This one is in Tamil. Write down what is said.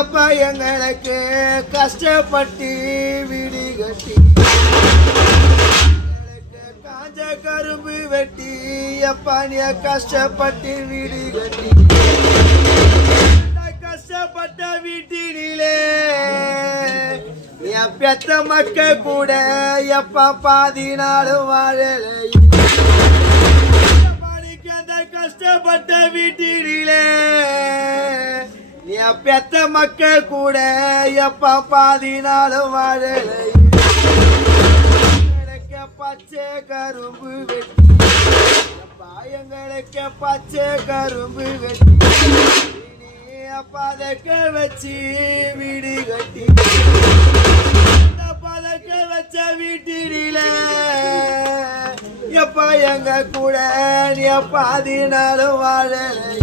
எப்பா எங்களுக்கு கஷ்டப்பட்டு வீடு கட்டி காஞ்ச கரும்பு வெட்டி எப்பா நீ கஷ்டப்பட்டு வீடு கட்டி கஷ்டப்பட்ட வீட்டினிலே என் பெத்த மக்க கூட எப்பா பாதி நாளும் வாழலை கஷ்டப்பட்ட வீட்டினிலே என் பெத்த மக்க கூட எப்பா பாதி நாளும் வாழலை பச்சை கரும்பு வெட்டி எங்களுக்கு பச்சை கரும்பு வெட்டி பதக்க வச்சு வீடு கட்டி பதக்க வச்ச வீட்டில எப்ப எங்க கூட நீ பாதி நாளும் வாழலை